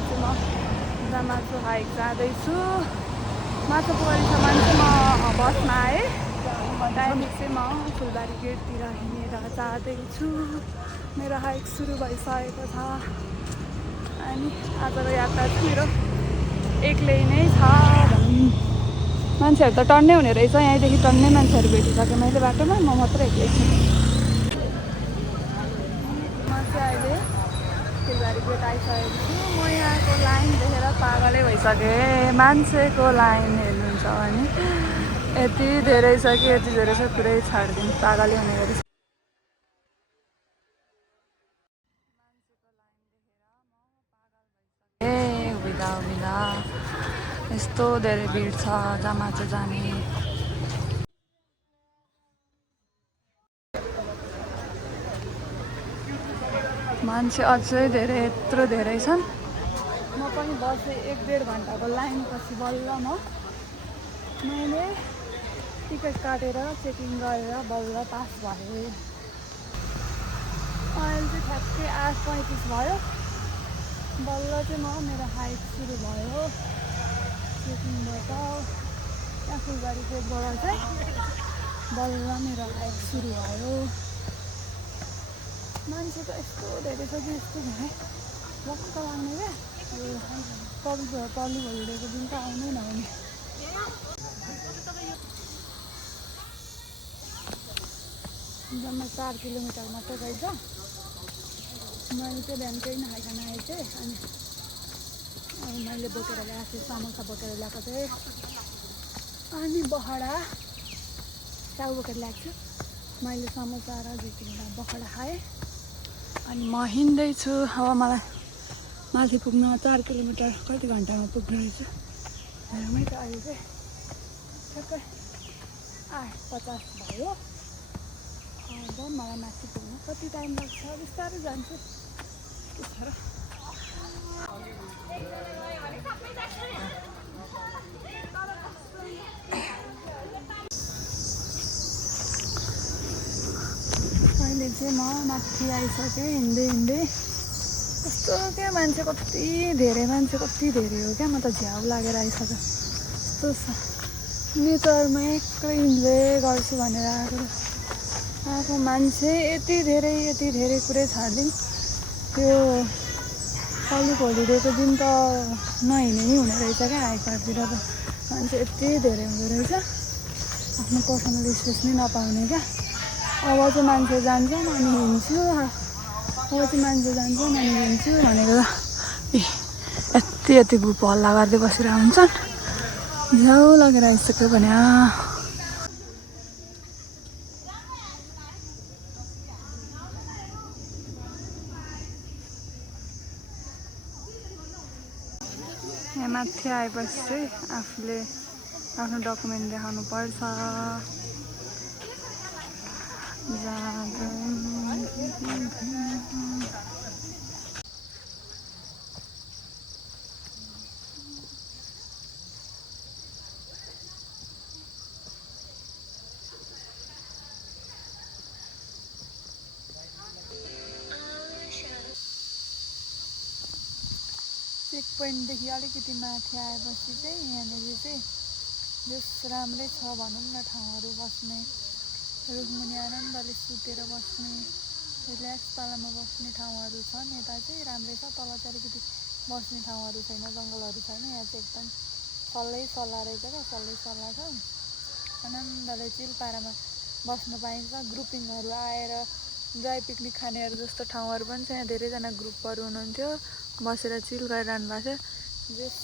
चाहिँ म जामाचु हाइक जाँदैछु। माछा पोखरीसम्म चाहिँ म बसमा आएँ। त्यहाँदेखि चाहिँ म फुलबारी गेटतिर हिँडेर जाँदैछु। मेरो हाइक सुरु भइसकेको छ अनि आजको यात्रा चाहिँ मेरो एक्लै नै छ भनौँ। मान्छेहरू त टन्नै हुने रहेछ, यहीँदेखि टन्नै मान्छेहरू भेटिसकेँ मैले बाटोमा, म मात्रै एक्लै छु। म चाहिँ अहिले फुलबारी गेट आइसकेको छु। म यहाँको लाइन देखेर पागलै भइसकेँ। मान्छेको लाइन हेर्नुहुन्छ भने यति धेरै छ कि यति धेरै छ, पुरै छाडिदिउँ, पागलै हुने गरी। ए उभिँदा यस्तो धेरै भिड छ जामाचु जाने। मान्छे अझै धेरै यत्रो धेरै छन्। म पनि बसेँ 1-1.5 घन्टाको लाइनपछि बल्ल मैले टिकट काटेर चेकिङ गरेर बल्ल पास भएँ। अहिले चाहिँ ठ्याक्कै 8:35 भयो। बल्ल चाहिँ मेरो हाइक सुरु भयो चेकिङबाट। त्यहाँ फुलबारी गेटबाट चाहिँ बल्ल मेरो हाइक सुरु भयो। मान्छे त यस्तो धेरै छ कि यस्तो धेरै वक्क लाग्ने क्या। पल्ली होलिडेको दिन त आउनै नहुने। जम्मा 4 किलोमिटर मात्रै रहेछ। मैले चाहिँ बिहानकै नखाइकन आएँ थिएँ। अनि मैले बोकेर ल्याएको थिएँ, समोसा बोकेर ल्याएको थिएँ अनि बखडा च्याउ बोकेर ल्याएको छु। मैले समोसा र झिकिङमा बखडा खाएँ अनि म हिँड्दैछु। अब मलाई माथि पुग्न 4 किलोमिटर कति घन्टामा पुग्नु रहेछ। घरमै त अहिले चाहिँ ठ्याक्कै 8:50 भयो। अब मलाई माथि पुग्नु कति टाइम लाग्छ, बिस्तारै जान्छु। के छ र अहिले चाहिँ म माथि आइसकेँ। हिँड्दै कस्तो क्या मान्छे कति धेरै हो क्या। म त झ्याउ लागेर आइसक्यो कस्तो छ। नेचरमा एक्लै इन्जोय गर्छु भनेर आएको मान्छे यति धेरै पुरै छाडिदिउँ। त्यो पल्ली होलिडेको दिन त नहिँडे नि हुने रहेछ क्या। हाइकरतिर त मान्छे यति धेरै हुँदो रहेछ, आफ्नो पर्सनल स्पेस नै नपाउने क्या। अब चाहिँ मान्छे जान्छन् अनि हिँड्छु, भनेको त यति ग्रुप हल्ला गर्दै बसिरहेको हुन्छन्। झ्याउ लागेर आइसक्यो भने यहाँ माथि आएपछि चाहिँ आफूले आफ्नो डकुमेन्ट देखाउनु पर्छ। चेक पोइन्टदेखि अलिकति माथि आएपछि चाहिँ यहाँनिर चाहिँ जस राम्रै छ भनौँ न ठाउँहरू बस्ने। रुखमुनि आनन्दले सुतेर बस्ने, रिल्याक्स पालामा बस्ने ठाउँहरू छन्। यता चाहिँ राम्रै छ, तल चाहिँ अलिकति बस्ने ठाउँहरू छैन, जङ्गलहरू छैन। यहाँ चाहिँ एकदम सल्ला रहेछ क्या, सल्ला छ। आनन्दले चिल पारामा बस्न पाइन्छ। ग्रुपिङहरू आएर ड्राई पिकनिक खानेहरू जस्तो ठाउँहरू पनि छ। यहाँ धेरैजना ग्रुपहरू हुनुहुन्थ्यो, बसेर चिल गरिरहनु भएको थियो। जस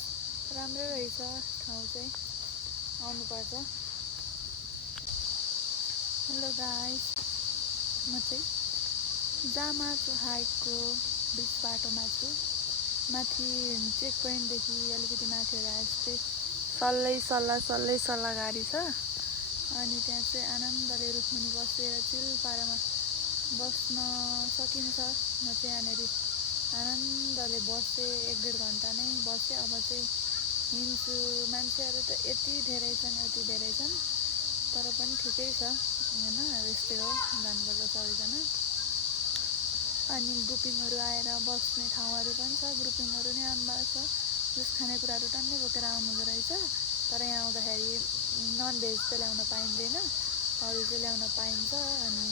राम्रै रहेछ ठाउँ चाहिँ, आउनुपर्छ। हेलो गाइस, म चाहिँ जामाचु हाइकको बिच बाटोमा छु। माथि चेक पोइन्टदेखि अलिकति माथि आएपछि सल्ला गाडी छ। अनि त्यहाँ चाहिँ आनन्दले रुखमुनि बसेर चिल पारामा बस्न सकिन्छ। म चाहिँ यहाँनिर आनन्दले बसेँ, 1-1.5 घन्टा नै बसेँ। अब चाहिँ हिँड्छु। मान्छेहरू त यति धेरै छन्, तर पनि ठिकै छ होइन, यस्तै हो, जानुपर्छ सबैजना। अनि ग्रुपिङहरू आएर बस्ने ठाउँहरू पनि छ, ग्रुपिङहरू नि आउनुभएको छ। जस खानेकुराहरू टन्नै बोकेर आउनुहुँदो रहेछ। तर यहाँ आउँदाखेरि नन भेज चाहिँ ल्याउन पाइँदैन, अरू चाहिँ ल्याउन पाइन्छ। अनि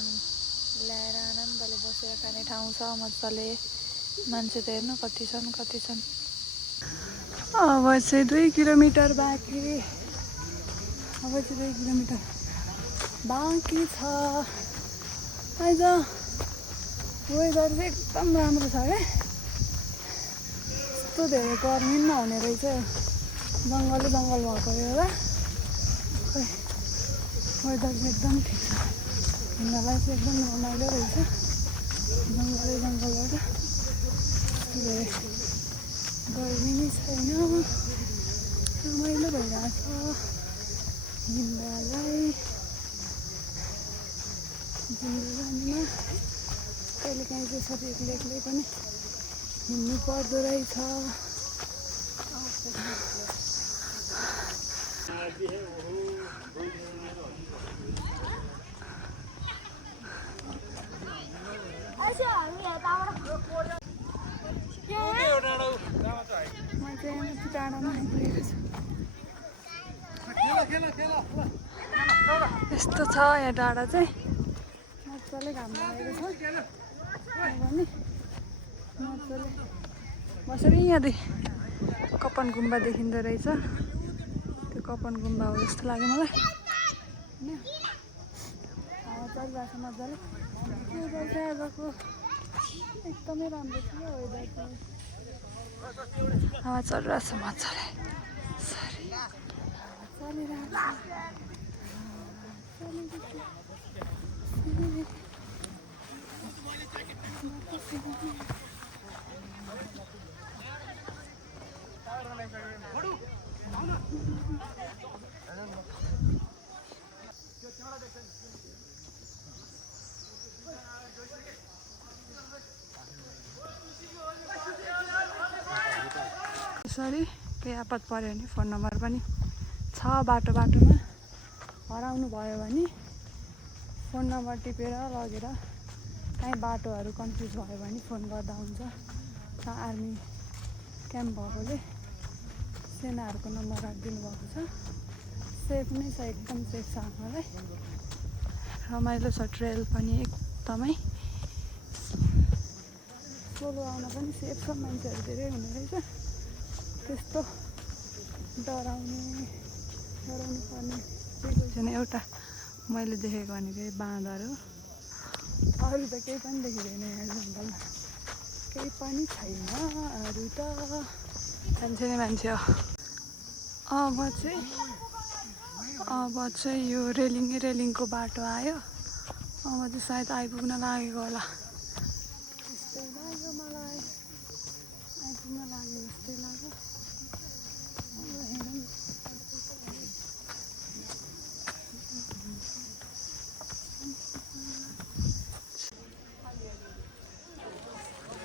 ल्याएर आनन्दले बसेर खाने ठाउँ छ मजाले। मान्छे त हेर्नु कति छन् कति छन्। अब चाहिँ 2 किलोमिटर बाँकी, अब चाहिँ 2 किलोमिटर बाँकी छ। आज वेदर चाहिँ एकदम राम्रो छ क्या, यस्तो धेरै गर्मी पनि नहुने रहेछ। जङ्गल भएकोले होला खै वेदर चाहिँ एकदम ठिक छ। हिँड्नलाई चाहिँ एकदम रमाइलो रहेछ। जङ्गलबाट यस्तो धेरै गर्मी नै छैन, रमाइलो भइरहेछ हिँड्नलाई। जिन्दगीमा कहिलेकाहीँ त्यसरी एक्लै पनि हिँड्नु पर्दो रहेछ। म चाहिँ माथि डाँडामा आइपुगेको छु। यस्तो छ यहाँ डाँडा चाहिँ, मजाले घाम लागेको छ भने मजाले बसेर यहाँदेखि कपन गुम्बा देखिँदो रहेछ। त्यो कपन गुम्बा हो जस्तो लाग्यो मलाई होइन। हावा चलिरहेको छ मजाले। वेदर चाहिँ आजको एकदमै राम्रो छ वेदर चाहिँ, हावा चलिरहेको छ मजाले। यसरी केही आपत पऱ्यो भने फोन नम्बर पनि छ। बाटोमा हराउनु भयो भने फोन नम्बर टिपेर लगेर कहीँ बाटोहरू कन्फ्युज भयो भने फोन गर्दा हुन्छ। आर्मी क्याम्प भएकोले सेनाहरूको नम्बर राखिदिनु भएको छ। सेफ नै छ, एकदम सेफ छ हामीलाई। रमाइलो छ ट्रेल पनि एकदमै। सोलो आउन पनि सेफ छ, मान्छेहरू धेरै हुने रहेछ। त्यस्तो डराउनु पर्ने केही छैन। एउटा मैले देखेको भनेको बाँदर हो, अरू त केही पनि देखिँदैन यहाँ जङ्गलमा, केही पनि छैन अरू त। मान्छे नै मान्छे हो। अब चाहिँ यो रेलिङको बाटो आयो। अब चाहिँ सायद आइपुग्न लागेको होला, त्यस्तै लाग्यो मलाई। आइपुग्न लाग्यो जस्तै लाग्यो।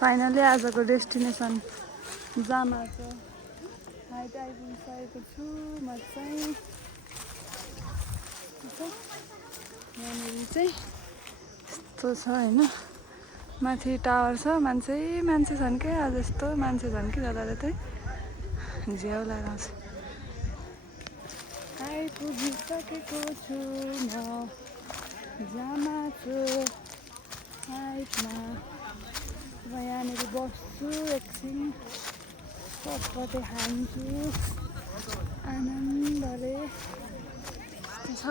फाइनली आजको डेस्टिनेसन जामाचो हाइट आइपुगिसकेको छु म चाहिँ। यहाँनिर चाहिँ यस्तो छ होइन, माथि टावर छ। मान्छे छन् क्या, आज यस्तो मान्छे छन् कि जताततै झ्याउ लगाउँछ। आइपुगिसकेको छु म जामाचो हाइटमा। अब यहाँनिर बस्छु एकछिन, सबैले खान्छु आनन्दले। छ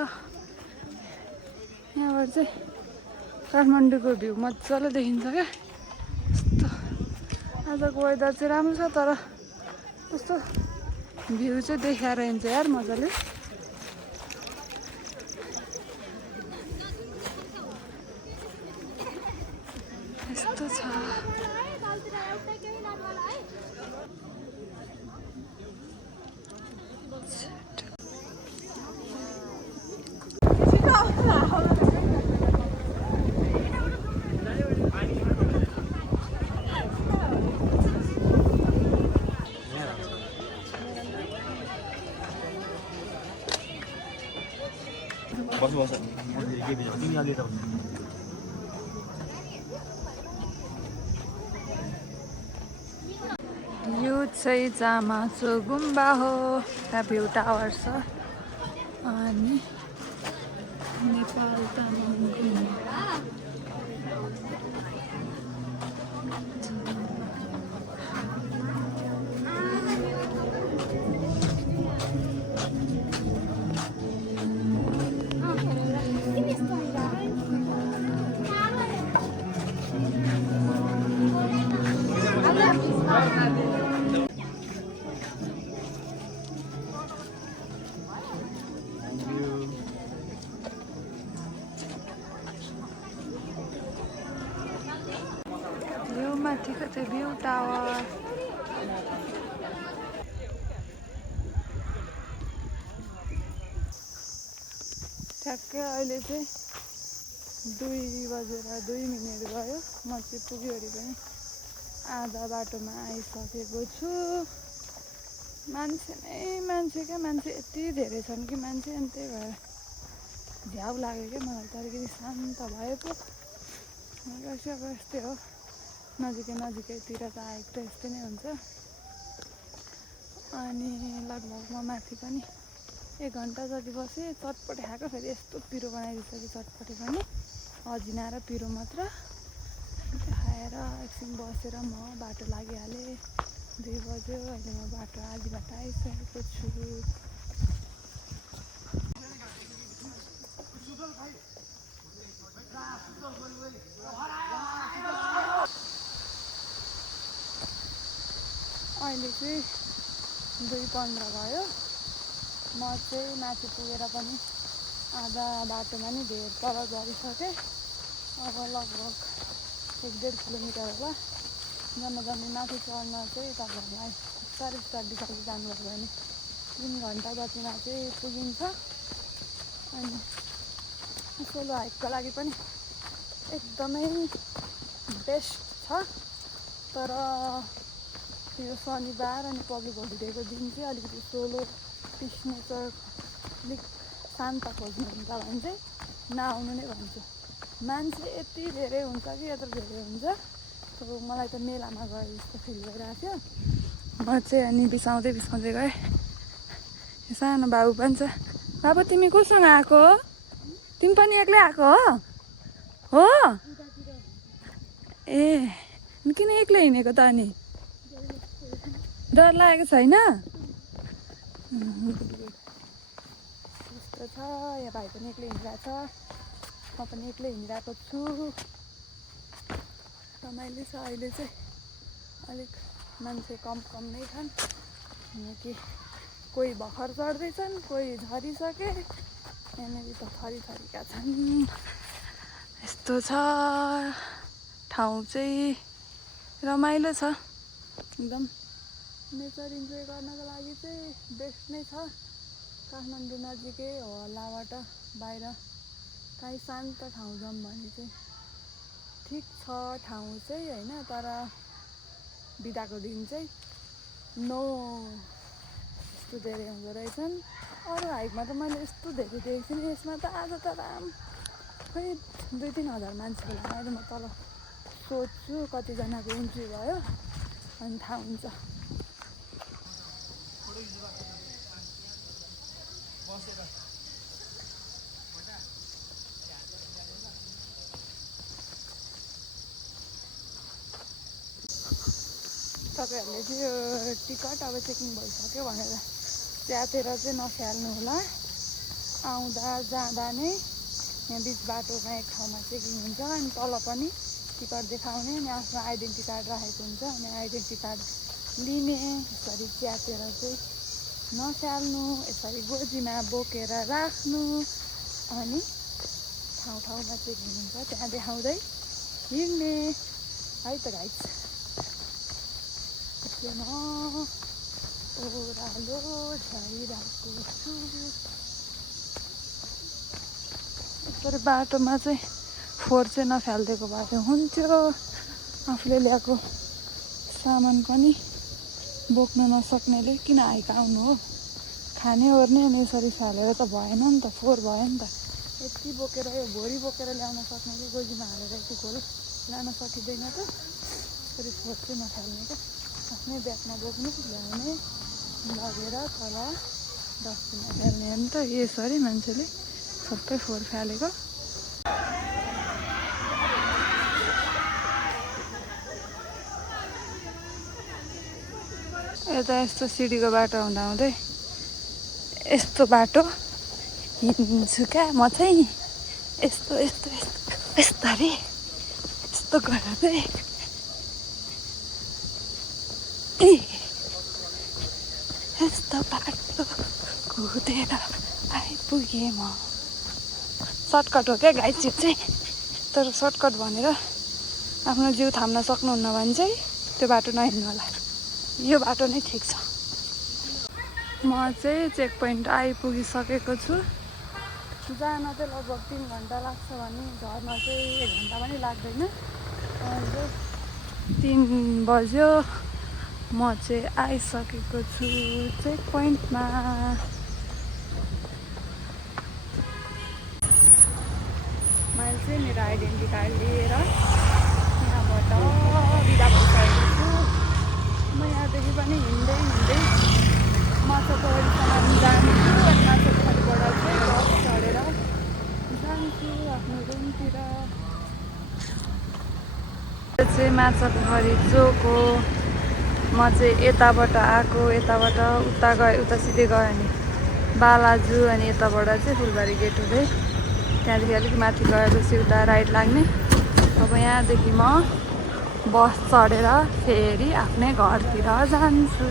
यहाँबाट चाहिँ काठमाडौँको भ्यू मजाले देखिन्छ क्या। यस्तो आजको वेदर चाहिँ राम्रो छ, तर कस्तो भ्यू चाहिँ देखाएर हिँड्छ यार मजाले। यस्तो छ। चाहिँ जामाचो गुम्बा हो, त्यहाँ भ्यू टावर छ अनि नेपाल तामाङ गुम्बा। भ्यू माथिको चाहिँ भ्यू टावर। ठ्याक्कै अहिले चाहिँ 2:02 भयो। म चाहिँ पुगिवरी पनि आधा बाटोमा आइसकेको छु। मान्छे नै मान्छे क्या, मान्छे यति धेरै छन् कि मान्छे, अनि त्यही भएर झ्याउ लाग्यो क्या मलाई त। अलिकति शान्त भयो पो। अब यस्तै हो, नजिकैतिर त आएको त यस्तै नै हुन्छ। अनि लगभग म माथि पनि 1 घन्टा जति बसेँ। चटपटे खाएको, फेरि यस्तो पिरो बनाइदिन्छ कि चटपटे पनि अजिना र पिरो मात्र। खाएर एकछिन बसेर म बाटो लागिहालेँ। 2 बज्यो। अहिले म आधी बाटो आइसकेको छु। अहिले चाहिँ 2:15 भयो। म चाहिँ माथि पुगेर पनि आधा बाटोमा नि धेरै तल झरिसकेँ। अब लगभग 1.5 किलोमिटर होला। जम्मै माथि चढ्न चाहिँ तपाईँहरूलाई बिस्तारै जानुभयो भने 3 घन्टा जतिमा चाहिँ पुगिन्छ। अनि सोलो हाइकको लागि पनि एकदमै बेस्ट छ। तर यो शनिबार अनि पब्लिक होलिडेको दिन चाहिँ अलिकति सोलो पिस नेचर अलिक शान्त खोज्नुहुन्छ भने चाहिँ नआउनु नै भन्छु। मान्छे यति धेरै हुन्छ कि यत्रो धेरै हुन्छ, मलाई त मेलामा गए जस्तो फिल भइरहेको थियो। म चाहिँ अनि बिसाउँदै गएँ। सानो बाबु पनि छ। बाबु तिमी कोसँग आएको हो? तिमी पनि एक्लै आएको हो? ए किन एक्लै हिँडेको त? अनि डर लागेको छैन? त्यस्तो छ। यहाँ भाइ पनि एक्लै हिँडिरहेको छ, म पनि एक्लै हिँडिरहेको छु। रमाइलो छ। अहिले चाहिँ अलिक मान्छे कम नै छन्, किनकि कोही भर्खर चढ्दैछन्, कोही झरिसके। यहाँनिर त थरीका छन्। यस्तो छ ठाउँ चाहिँ। रमाइलो छ एकदम। नेचर इन्जोय गर्नको लागि चाहिँ बेस्ट नै छ। काठमाडौँ नजिकै होलाबाट बाहिर काहीँ शान्त ठाउँ जाऊँ भने चाहिँ ठिक छ ठाउँ चाहिँ होइन। तर बिदाको दिन चाहिँ यस्तो धेरै हुँदो रहेछन्। अरू हाइकमा त मैले यस्तो धेरै देखेको थिएँ। यसमा त आज त खै 2-3 हजार मान्छेको लागि। अहिले म तल सोध्छु कतिजनाको इन्ट्री भयो, अनि थाहा हुन्छ। तपाईँहरूले चाहिँ यो टिकट अब चेकिङ भइसक्यो भनेर च्यातेर चाहिँ नफ्याल्नु होला। आउँदा जाँदा नै यहाँ बिच बाटोमा एक ठाउँमा चेकिङ हुन्छ, अनि तल पनि टिकट देखाउने, अनि आफ्नो आइडेन्टिटी कार्ड राखेको हुन्छ। अनि आइडेन्टिटी कार्ड लिने, यसरी च्यातेर चाहिँ नफ्याल्नु, यसरी गोजीमा बोकेर राख्नु। अनि ठाउँमा चेकिङ हुन्छ, त्यहाँ देखाउँदै हिँड्ने है त गाइस। म ओह्रालो झरिरहेको छु। यसरी बाटोमा चाहिँ फोहोर चाहिँ नफालिदिएको भए हुन्थ्यो। आफूले ल्याएको सामान पनि बोक्न नसक्नेले किन हाइक आउनु हो? खाने ओर्ने अनि यसरी फालेर त भएन नि त, फोहोर भयो नि त। यति बोकेर यो भोरी बोकेर ल्याउन सक्नेले गोजीमा हालेर यति खोल लान सकिँदैन त। यसरी फोहोर चाहिँ नफाल्ने क्या। आफ्नै ब्यागमा बोक्नु ल्याउने लगेर तल डस्टबिनमा फ्याल्ने हो नि त। यसरी मान्छेले सबै फोहोर फालेको। यता यस्तो सिडीको बाटो हुँदा हुँदै यस्तो बाटो हिँड्छु क्या म चाहिँ। यस्तो यस्तो यस्तो यस्तरी यस्तो गर्दै यस्तो बाटो कुदेर आइपुगेँ म। सर्टकट हो क्या गाइस यो चाहिँ, तर सर्टकट भनेर आफ्नो जिउ थाम्न सक्नुहुन्न भने चाहिँ त्यो बाटो नहिँड्नु होला। यो बाटो नै ठिक छ। म चाहिँ चेक पोइन्ट आइपुगिसकेको छु। जान चाहिँ लगभग 3 घन्टा लाग्छ भने झर्न चाहिँ 1 घन्टा पनि लाग्दैन। 3 बज्यो, म चाहिँ आइसकेको छु चेक पोइन्टमा। मैले चाहिँ मेरो आइडेन्टिटी कार्ड लिएर यहाँबाट बिदा भइसकेको छु। म यहाँदेखि पनि हिँड्दै माछापोखरीसम्म जान्छु अनि माछापोखरीबाट चाहिँ बस चढेर जान्छु आफ्नो रुमतिर। यो चाहिँ माछापोखरी चोक हो। म चाहिँ यताबाट आएको, यताबाट उता गएँ, उता सिधै गएँ अनि बालाजु, अनि यताबाट चाहिँ फुलबारी गेट हुँदै त्यहाँदेखि अलिक माथि गएपछि उता राइट लाग्ने। अब यहाँदेखि म बस चढेर फेरि आफ्नै घरतिर जान्छु।